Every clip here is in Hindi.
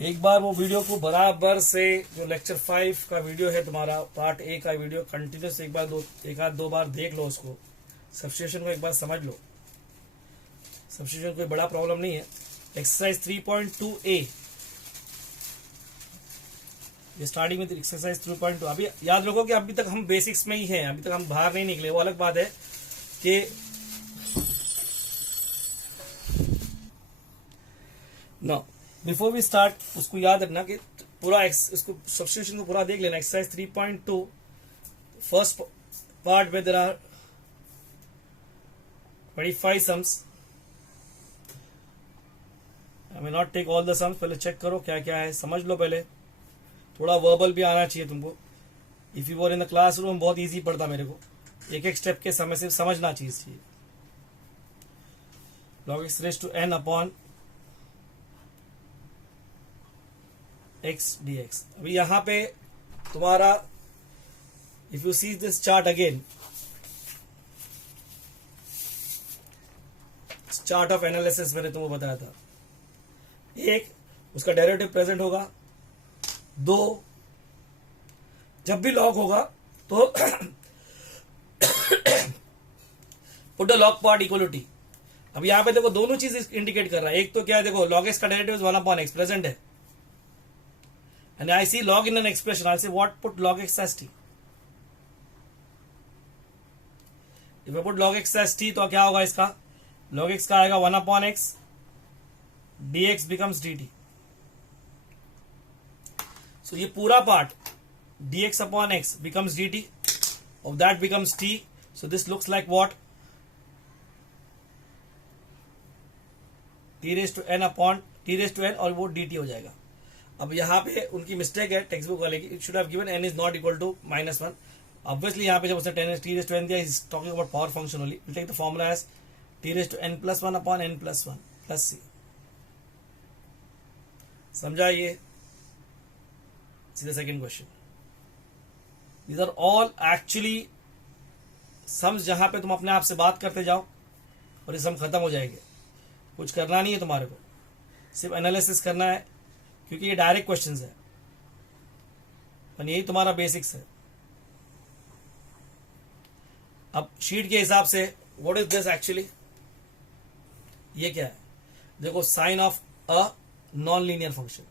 एक बार वो वीडियो को बराबर से, जो लेक्चर 5 का वीडियो है तुम्हारा, पार्ट ए का वीडियो, कंटिन्यूस एक आध दो बार देख लो उसको। सब्स्टिट्यूशन को एक बार समझ लो। सब्स्टिट्यूशन कोई बड़ा प्रॉब्लम नहीं है। एक्सरसाइज 3.2a, ये स्टार्टिंग में एक्सरसाइज 3.2। अभी याद रखो कि अभी तक हम बेसिक्स में ही हैं, अभी तक हम बाहर नहीं निकले। वो अलग बात है कि नो, बिफोर वी स्टार्ट उसको याद रखना कि पूरा उसको सब्स्टिट्यूशन को पूरा देख लेना। एक्सरसाइज 3.2 फर्स्ट पार्ट में there are 25 sums. I will not take all the sums, पहले चेक करो क्या क्या है, समझ लो पहले। थोड़ा वर्बल भी आना चाहिए तुमको। If you were in the classroom बहुत इजी पड़ता मेरे को, एक एक स्टेप के समय से समझना चाहिए। log x raised to n upon x dx। अभी यहां पे तुम्हारा, if you see this chart again, chart of analysis मैंने तुमको बताया था। एक, उसका डेरिवेटिव प्रेजेंट होगा। दो, जब भी लॉग होगा तो put the log part equal to t. अब यहां पे देखो दोनों चीज इंडिकेट कर रहा है। एक तो क्या है, देखो लॉग एक्स का डेरिवेटिव 1 अपॉन एक्स प्रेजेंट है, and I see log in an expression, I say what, put log x as t. If I put log x as t तो क्या होगा, इसका लॉग एक्स का आएगा 1 upon x, dx becomes dt। So ये पूरा part dx upon x becomes dt, of that becomes t। So this looks like what, t raised to n upon t raised to n, और वो dt हो जाएगा। अब यहाँ पे उनकी मिस्टेक है टेक्स्ट बुक वाले की, it should have given n is not equal to -1। Obviously यहाँ पे जब उसने t raised to n दिया, is talking about power function only. Will take the formula as t raised to n plus 1 upon n plus 1 plus c। समझा ये? सीधा second question. These are all actually sums जहां पे तुम अपने आप से बात करते जाओ और ये सम खत्म हो जाएंगे। कुछ करना नहीं है तुम्हारे को, सिर्फ एनालिसिस करना है, क्योंकि ये डायरेक्ट क्वेश्चंस है और यही तुम्हारा बेसिक्स है। अब शीट के हिसाब से व्हाट इज दिस एक्चुअली, ये क्या है? देखो, sine of a non linear function,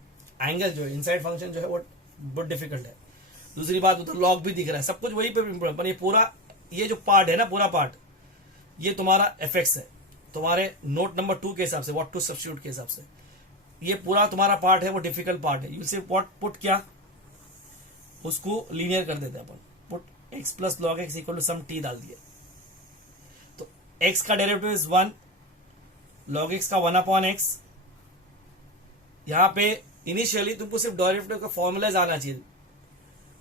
angle जो है इनसाइड फंक्शन जो है वो बहुत डिफिकल्ट है। दूसरी बात, उधर लॉग भी दिख रहा है, सब कुछ वही पे इम्पोर्टेंट। पर ये पूरा, ये जो पार्ट है ना, पूरा पार्ट ये तुम्हारा एफएक्स है। तुम्हारे नोट नंबर 2 के हिसाब से, व्हाट टू सब्स्टिट्यूट के हिसाब से, ये पूरा तुम्हारा पार्ट है वो डिफिकल्ट पार्ट है। यू से व्हाट पुट, क्या उसको लीनियर कर देते हैं अपन, put x plus log x equal to some t डाल दिया। तो एक्स का डेरिवेटिव इज 1, लॉग एक्स का 1 अपॉन एक्स। यहां पे इनिशियली तुमको सिर्फ डेरिवेटिव का फॉर्मूलाज आना चाहिए।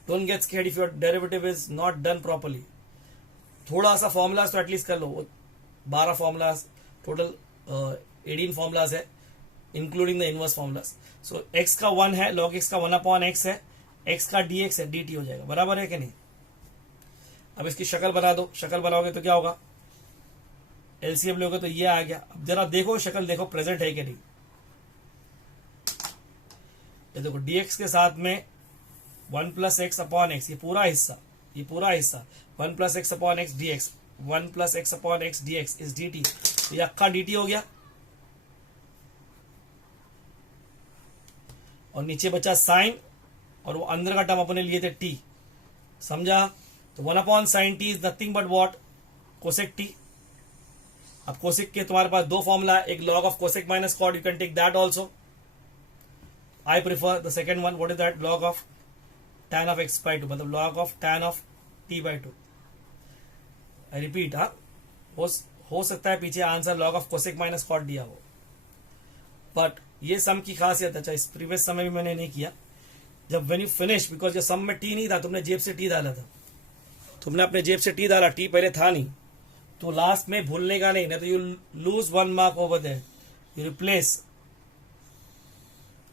Don't get scared if your derivative is not done properly. थोड़ा सा फॉर्मूलाज तो एटलीस्ट कर लो। वो 12 फॉर्मूलाज टोटल, 18 फॉर्मूलाज है including the inverse formulas. So x का 1 है, लॉग एक्स का 1 अपॉन एक्स है, एक्स का dx है, dt हो जाएगा। बराबर है कि नहीं? अब इसकी शक्ल बना दो। शक्ल बनाओगे तो क्या होगा, एलसीएम लोगे तो ये आ गया। अब जरा देखो शक्ल, देखो प्रेजेंट है कि नहीं। ये देखो dx के साथ में 1 प्लस एक्स अपॉन एक्स, ये पूरा हिस्सा 1 plus x upon x dx, 1 plus x upon x dx is dt। तो ये अक्का dt हो गया, और नीचे बचा साइन, और वो अंदर का टर्म अपने लिए थे t। समझा? तो 1 upon sine t is nothing but what, cosec t. अब कोसेक के तुम्हारे पास दो फॉर्मूला है, एक log of cosec minus cot, you can take that also. I prefer the second one. What is that? Log of tan of x by 2, मतलब log of tan of t by 2। I repeat, हाँ, हो सकता है पीछे answer log of cosec minus cot दिया हो, बट ये सम की खासियत है। अच्छा, इस प्रीवियस समय भी मैंने नहीं किया। जब when you finish, बिकॉज जब सम में t नहीं था, तुमने जेब से t डाला था, तुमने अपने जेब से t डाला, t पहले था नहीं, तो लास्ट में भूलने का नहीं तो you lose 1 mark over there, you replace.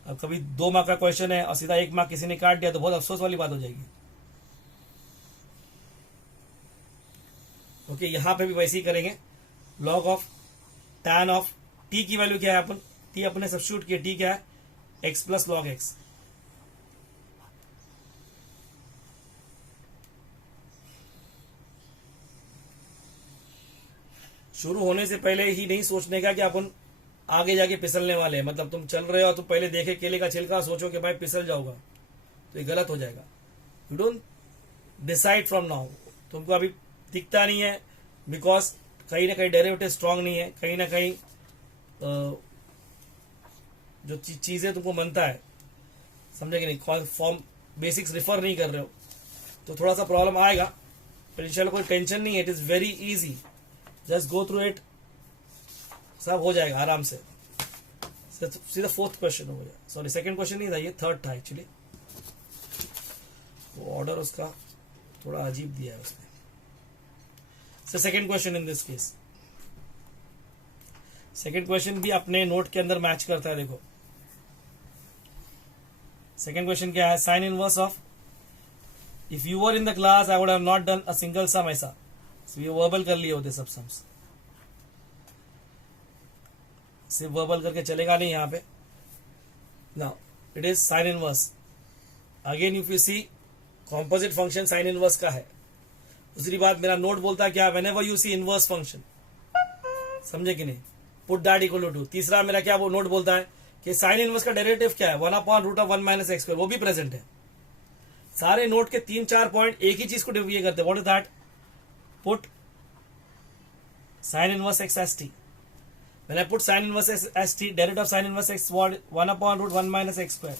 अब कभी 2 मार्क का क्वेश्चन है और सीधा 1 मार्क किसी ने काट दिया तो बहुत अफसोस वाली बात हो जाएगी। ओके, यहां पे भी वैसे ही करेंगे। Log of tan of T की वैल्यू क्या है, अपन टी अपने सब्स्टिट्यूट किया, टी क्या है एक्स प्लस लॉग एक्स। शुरू होने से पहले ही नहीं सोचने का कि अपन आगे जाके फिसलने वाले हैं। मतलब तुम चल रहे हो तो पहले देखे केले का छिलका, सोचो कि भाई फिसल जाऊंगा, तो ये गलत हो जाएगा। You don't decide from now. तुमको अभी दिखता नहीं है बिकॉज कहीं ना कहीं डेरिवेटिव स्ट्रांग नहीं है, कहीं ना कहीं जो चीजें तुमको मनता है, समझे कि नहीं, फॉर्म बेसिक्स रिफर नहीं कर रहे हो, तो थोड़ा सा प्रॉब्लम आएगा। पर इंशाल्लाह कोई टेंशन नहीं है, it is very easy, just go through it, सब हो जाएगा आराम से। सीधा फोर्थ क्वेश्चन हो गया, सॉरी सेकंड क्वेश्चन नहीं था, ये थर्ड था एक्चुअली। वो ऑर्डर उसका थोड़ा अजीब दिया है उसने। So second question in this case, second question भी अपने नोट के अंदर मैच करता है। देखो सेकंड क्वेश्चन क्या है, sine inverse of, if you were in the class I would have not done a single sum, ऐसा। So, ये वर्बल कर लिए होते सब सम्स, सिर्फ वर्बल करके चलेगा नहीं यहाँ पे। Now it is sine inverse. Again if you see composite function sine inverse का है। दूसरी बात, मेरा नोट बोलता है क्या, whenever you see inverse function, समझे कि नहीं, पुट दैट इक्वल टू। तीसरा मेरा क्या वो नोट बोलता है कि साइन इनवर्स का डेरिवेटिव क्या है, 1/√(1 - x², वो भी प्रेजेंट है। सारे नोट के 3-4 पॉइंट एक ही चीज को ये करते हैं, what is that, put sin inverse x as t. When I put sin inverse x as t, derivative of sin inverse x what, 1/√(1 - x²,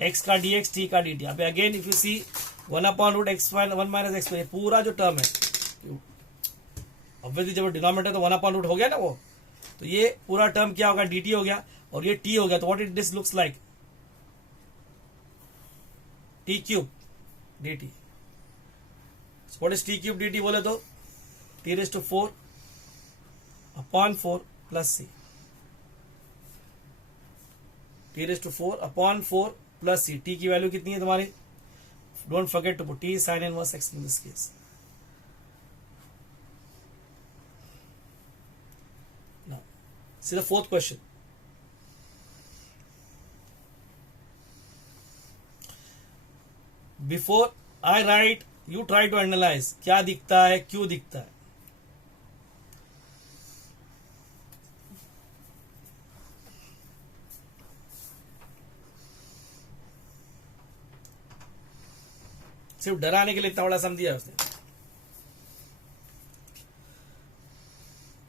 x का dx, t का dt। अब again if you see 1/√(1 - x², पूरा जो टर्म है, ऑब्वियसली जब डिनोमिनेटर तो 1/√1 हो गया ना वो, तो ये पूरा टर्म क्या होगा, dt हो गया, और ये t हो गया, तो what it this looks like, t³ dt। What is t³ dt बोले तो t⁴ upon 4 plus c, t⁴ upon 4 plus c। t की वैल्यू कितनी है तुम्हारी, don't forget to put t sine inverse x in this case. Now see the fourth question. Before I write you try to analyse, क्या दिखता है, क्यों दिखता है। सिर्फ डराने के लिए इतना बड़ा सम दिया उसने।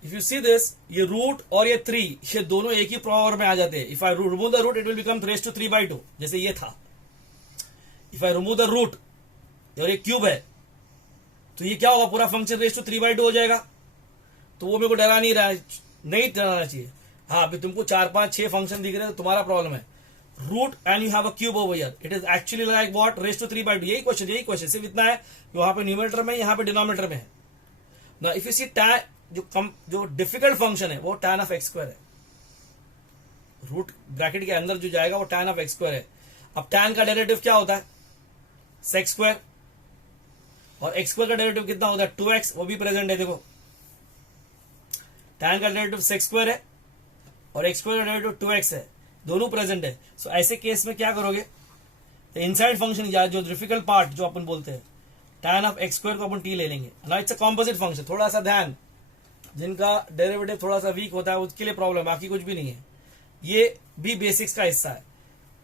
इफ यू सी दिस, ये रूट और ये 3, ये दोनों एक ही पावर में आ जाते हैं। If I remove the root it will become raise to 3/2, जैसे ये था। If I remove the root और ये क्यूब है, तो ये क्या होगा, पूरा फंक्शन रेज़ टू 3/2 हो जाएगा। तो वो मेरे को डरा नहीं रहा है, नहीं डराना चाहिए। हाँ, अभी तुमको 4, 5, 6 फंक्शन दिख रहे हैं तो तुम्हारा प्रॉब्लम है। Root and you have a cube over here, it is actually like what, raise to 3/2। यही क्वेश्चन सिर्फ इतना है कि वहां पे न्यूमरेटर में, यहाँ पे डिनोमिनेटर में है ना। इफ यू सी टैन, जो डिफिकल्ट फंक्शन है वो tan ऑफ x² है। रूट ब्रैकेट के अंदर जो जाएगा वो tan ऑफ x² है। अब tan का डेरिवेटिव क्या होता है, sec², और x² का डेरिवेटिव कितना होता है, 2x, वो भी प्रेजेंट है। देखो tan का डेरिवेटिव sec² है और x² का डेरिवेटिव 2x है, दोनों प्रेजेंट है। सो ऐसे केस में क्या करोगे, तो इनसाइड फंक्शन या जो डिफिकल्ट पार्ट जो अपन बोलते हैं, tan ऑफ x² को अपन t ले लेंगे। Now it's a composite function. थोड़ा सा ध्यान, जिनका डेरिवेटिव थोड़ा सा वीक होता है उसके लिए प्रॉब्लम, बाकी कुछ भी नहीं है। ये भी बेसिक्स का हिस्सा है।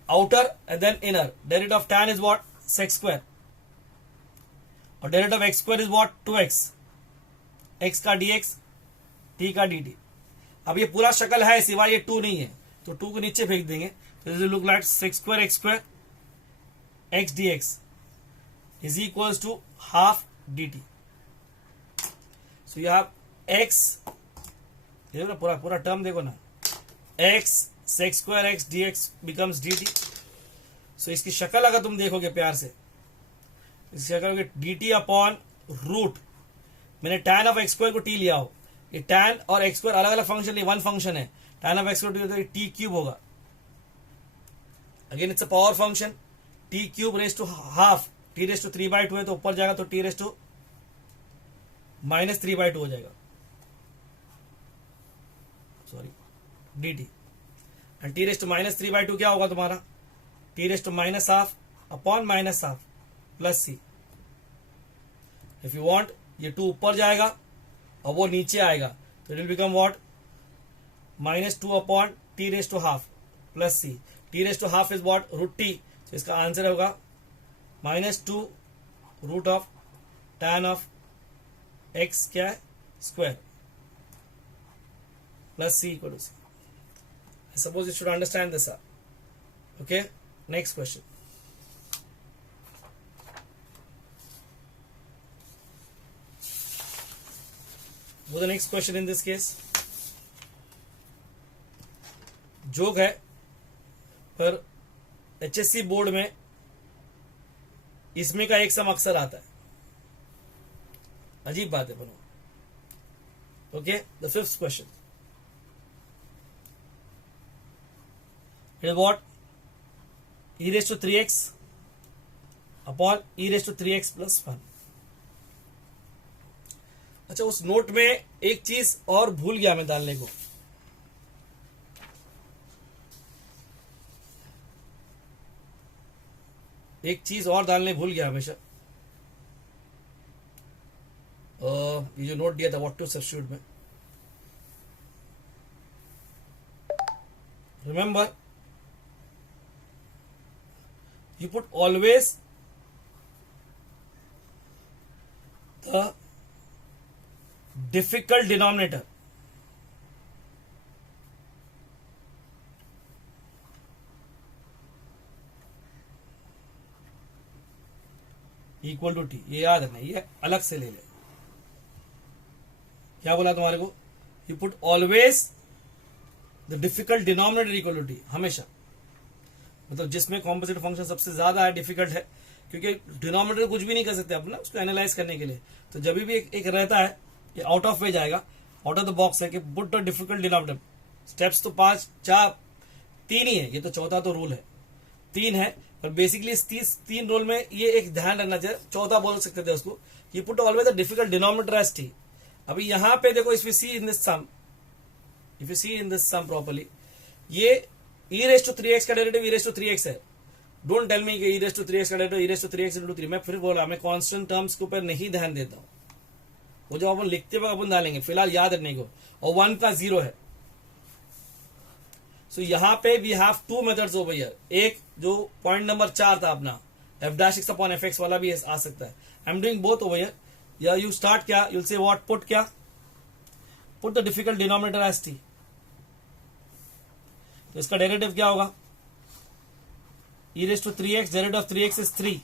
Outer and then inner. Derivative of tan is what, sec² और derivative of x² is what, 2x, x का dx, t का dt। अब ये पूरा शक्ल है सिवाय ये 2 नहीं है, तो 2 को नीचे फेंक देंगे, तो this will look like sec² x² x dx is equals to half dt। So you have x, देखो ना पूरा टर्म देखो ना, x sec² x dx becomes dt। सो इसकी शक्ल अगर तुम देखोगे प्यार से, इसकी शक्ल होगी dt अपॉन रूट, मैंने tan ऑफ x² को t लिया हो, ये tan और x² अलग अलग फंक्शन नहीं, वन फंक्शन है। tan ऑफ x² तो t³ होगा। Again it's a power function, t³ raise to half, t raise to 3/2 है तो ऊपर जाएगा तो t रेज़ टू -3/2 हो जाएगा, sorry dt। And t raise to minus 3/2 क्या होगा तुम्हारा, t raise to minus half upon minus half plus c. If you want ये 2 ऊपर जाएगा और वो नीचे आएगा तो it will become what, -2 upon t raise to half plus c. T raise to half is what, root t. तो इसका आंसर होगा -2 root of tan of x क्या है, square plus c equal to c. I suppose you should understand this. Okay, next question. Go the next question in this case. Joke है पर HSC बोर्ड में इसमें का एक सम अक्सर आता है, अजीब बात है बनो। Okay, the fifth question is what, e raised to 3x upon e raised to 3x plus 1। अच्छा, उस नोट में एक चीज और भूल गया मैं डालने को, एक चीज और डालने भूल गया हमेशा। ये जो नोट दिया था व्हाट टू सब्स्टिट्यूट में, remember you put always the difficult denominator equal to t। ये याद रखना, ये अलग से ले ले। क्या बोला तुम्हारे को, you put always the difficult denominator equal to t, हमेशा। मतलब जिसमें कॉम्पोजिट फंक्शन सबसे ज्यादा है, डिफिकल्ट है, क्योंकि डिनोमिनेटर कुछ भी नहीं कर सकते अपना उसको एनालाइज करने के लिए। तो जब भी एक रहता है ये आउट ऑफ वे जाएगा, आउट ऑफ द बॉक्स है कि put the difficult denominator. Steps तो 5 4 3 ही है, ये तो चौथा तो रूल है 3 है, पर बेसिकली इस 3 रूल में ये एक ध्यान रखना चाहिए, चौथा बोल सकते थे उसको, ये put always the difficult denominator as t. अभी यहां पे देखो, if you see in this sum properly, ये e raised to 3x का derivative e raised to 3x है। डोंट टेल मी कि e raised to 3x का derivative e raised to 3x into 3। मैं फिर बोला, मैं कांस्टेंट टर्म्स के ऊपर नहीं ध्यान देता हूं, वो जब अपन लिखते वक्त अपन डालेंगे, फिलहाल याद रखने को। और 1 का 0 है। सो यहां पे we have 2 methods over here. एक जो पॉइंट नंबर 4 था अपना f' अपॉन fx वाला भी आ सकता है। I am doing both over here. या यू स्टार्ट क्या, यूल से व्हाट, पुट क्या, put the difficult denominator as t. तो इसका डेरिवेटिव क्या होगा, e raised to 3x, derivative of 3x is 3,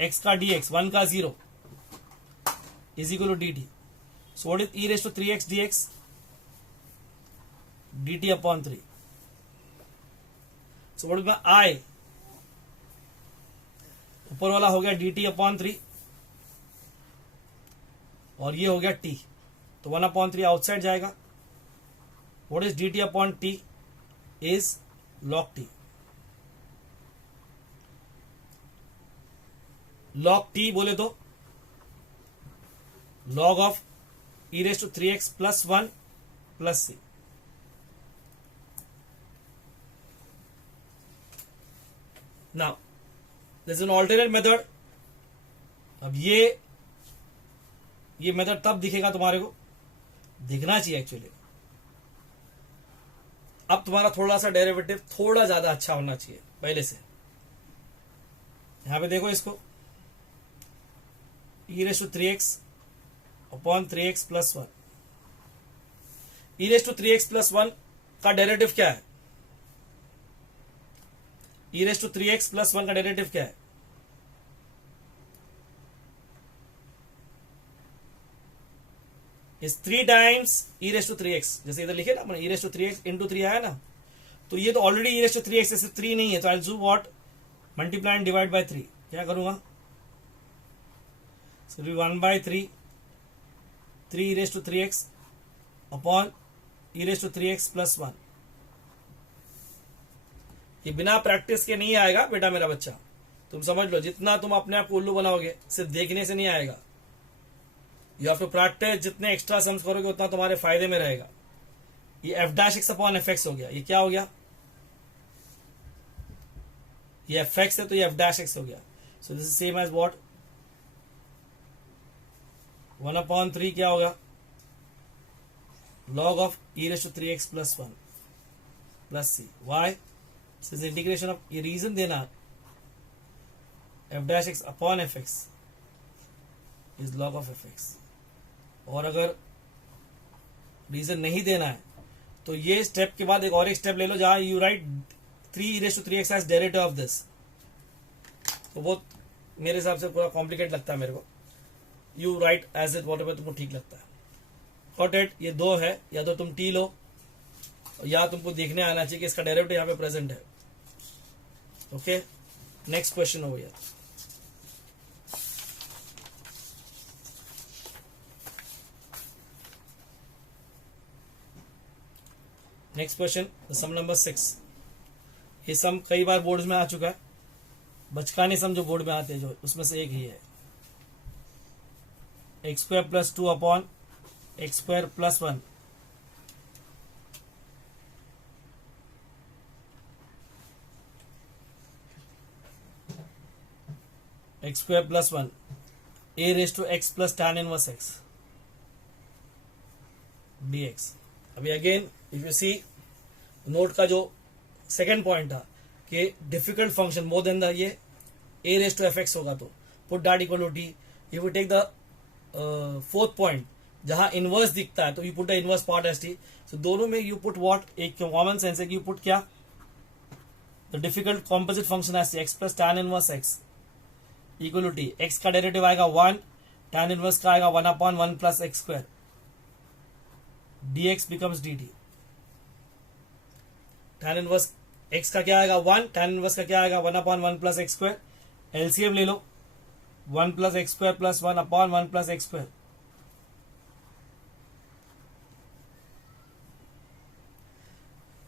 x का dx, 1 का 0 is equal to dt। So what is e raised to 3x dx, dt upon 3। So what is my i, ऊपर वाला हो गया dt अपॉन 3 और ये हो गया t, तो 1/3 आउटसाइड जाएगा। What is dt upon t is log t। log t बोले तो log of e raised to 3x plus 1 plus c। now there is an alternate method। अब ये मेथड तब दिखेगा तुम्हारे को, दिखना चाहिए एक्चुअली। अब तुम्हारा थोड़ा सा डेरिवेटिव थोड़ा ज्यादा अच्छा होना चाहिए पहले से। यहां पे देखो इसको, e raised to 3x upon 3x plus 1। e raised to 3x plus 1 का डेरिवेटिव क्या है, e raised to 3x plus 1 का डेरिवेटिव क्या है, is 3 times e raised to 3x। जैसे इधर लिखे ना अपने e raised to 3x into 3 आया ना, तो ये तो already e raised to 3x है, सिर्फ 3 नहीं है, तो I do what, multiply and divide by 3। क्या करूंगा, सो 1/3 3 e raised to 3x upon e raised to 3x plus 1। ये बिना प्रैक्टिस के नहीं आएगा बेटा मेरा बच्चा, तुम समझ लो। जितना तुम अपने आप को उल्लू बनाओगे, सिर्फ देखने से नहीं आएगा। यू हैव टू प्रैक्टिस, जितने एक्स्ट्रा सम्स करोगे उतना तुम्हारे फायदे में रहेगा। ये f' x अपॉन fx हो गया, ये क्या हो गया, ये एफ एक्स है तो ये एफ डैश एक्स हो गया. So this is same as what 1/3 क्या होगा log of e raised to 3x plus 1 plus c. Why? Since integration of ये रीजन देना f dash x upon F x is log of F x. और अगर रीजन नहीं देना है तो ये स्टेप के बाद एक और एक स्टेप ले लो जहां you write 3 raised to 3x as derivative of this. तो वो मेरे हिसाब से पूरा कॉम्प्लिकेट लगता है मेरे को. You write as it whatever तुमको ठीक लगता है. Got it? ये दो है, या तो तुम टी लो या तुमको देखने आना चाहिए कि इसका डेरिवेटिव यहाँ पे प्रेजेंट है. ओके, नेक्स्ट क्वेश्चन हो गया. नेक्स्ट क्वेश्चन सम नंबर 6. ये सम कई बार बोर्ड्स में आ चुका है. बचकाने सम जो बोर्ड में आते हैं जो उसमें से एक ही है. x² + 2 upon x² + 1 x² + 1 a raised to x plus tan inverse x dx. अभी again if you see note का जो सेकेंड पॉइंट था कि difficult function more than the ये a raised to fx होगा तो put that equal to t. If you take the fourth point जहां इनवर्स दिखता है तो you put the inverse part as t. So दोनों में यू पुट व्हाट एक कॉमन सेंस है कि यू पुट क्या the difficult composite function as T x plus tan inverse x equal to t. X का डेरिवेटिव आएगा 1, टैन इनवर्स का आएगा 1/1 plus x square. dx becomes dt. Tan inverse x का क्या आएगा 1, टैन इनवर्स का क्या आएगा 1/1 प्लस एक्स स्क्वायर. एलसीएम ले लो 1 plus x square plus 1/1 plus x square.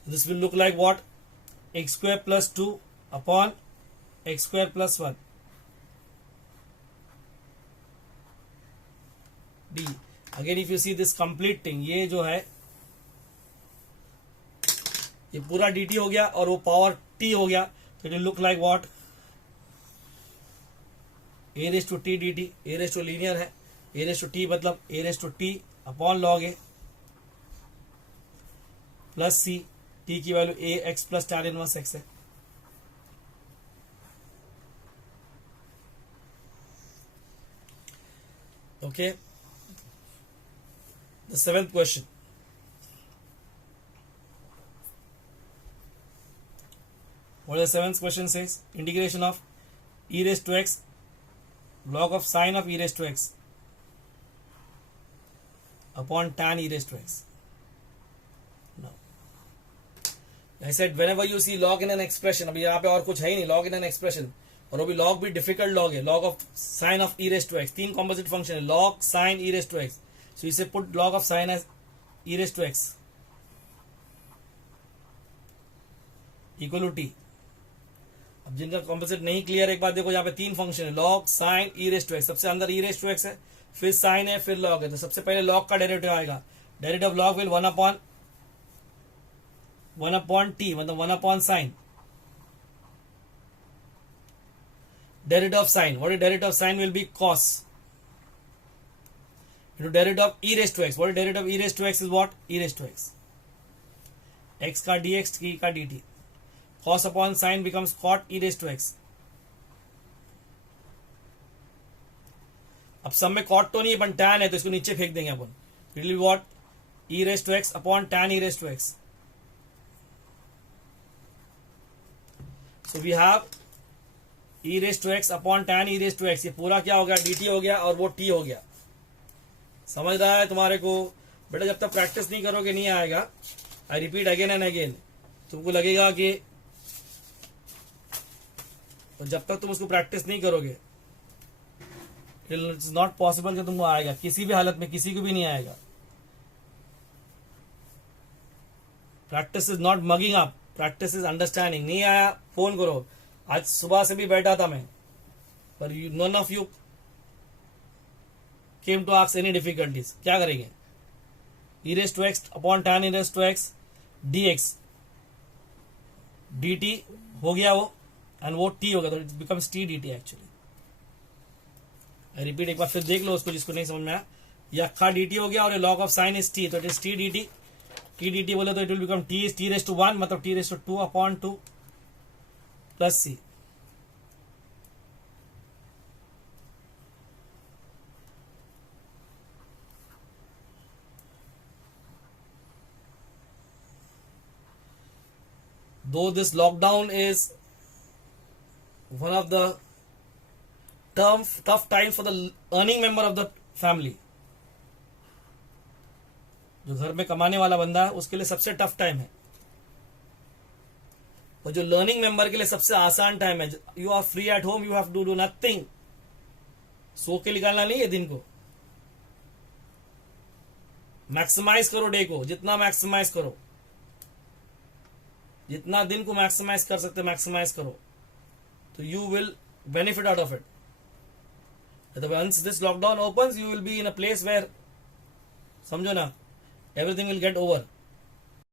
This will look like what? x² + 2 upon x² + 1 d. Again if you see this complete thing, ये जो है ये पूरा dt हो गया और वो पावर t हो गया. तो it will look like what? a raised to t dt. a raised to linear है. a raised to t मतलब a raised to t upon log a plus c. t की value a x plus tan inverse x है. Okay, the seventh question. What the seventh question says? Integration of e raised to x log of sine of e raised to x upon tan e raised to x. I said whenever you see log in an expression, अभी यहाँ पे और कुछ है ही नहीं, log in an expression, और वो भी log भी difficult log है, log of sine of e raised to x. 3 composite function है, log sine e raised to x. So you say put log of sine as e raised to x equal to t. अब जिनका composite नहीं clear, एक बात देखो, यहाँ पे 3 फंक्शन है, log sine e raised to x. सबसे अंदर e raised to x है, फिर sine है, फिर log है. तो सबसे पहले log का डेरिवेटिव आएगा. डेरिवेटिव log will 1/1 t मतलब 1 sin. Derivative of sine. What is derivative of sine will be cos. Into derivative of e raised to x. What is derivative of e raised to x is what? E raised to x. X का dx, t का dt. Cos upon sine becomes cot e raised to x. अब सब में cot तो नहीं है, पर tan है तो इसको नीचे फेंक देंगे अपन. It will be what? E raised to x upon tan e raised to x. So we have e raised to x upon tan e raised to x. ये पूरा क्या हो गया? dt हो गया और वो t हो गया. समझ रहा है तुम्हारे को? बेटा जब तक प्रैक्टिस नहीं करोगे नहीं आएगा. I repeat again and again. तुमको लगेगा कि तो जब तक तुम उसको प्रैक्टिस नहीं करोगे इट्स नॉट पॉसिबल कि तुमको आएगा. किसी भी हालत में किसी को भी नहीं आएगा. Practice is not mugging up, practice is understanding. नहीं आया फोन करो. आज सुबह से भी बैठा था मैं, पर none of you came to ask any difficulties. क्या करेंगे? e raised to x upon tan e raised to x dx dt हो गया वो. एंड वो टी होगा, तो it becomes T d T actually. Repeat एक बार फिर देख लो उसको जिसको नहीं समझ में आया। ये अक्खा डी टी हो गया और ये log of sine is t, तो it is t d t. T d t बोले तो it will become t is t raise to 1, मतलब t raise to 2 upon 2 plus c. Though this lockdown is one of the tough times for the earning member of the family, जो घर में कमाने वाला बंदा है उसके लिए सबसे टफ टाइम है, और जो लर्निंग मेंबर के लिए सबसे आसान टाइम है। You are free at home, you have to do nothing, so के निकालना नहीं है दिन को। मैक्सिमाइज करो डे को, जितना मैक्सिमाइज करो, जितना दिन को मैक्सिमाइज कर सकते मैक्सिमाइज करो, तो you will benefit out of it. Once this lockdown opens, you will be in a place where, समझो ना, एवरीथिंग विल गेट ओवर।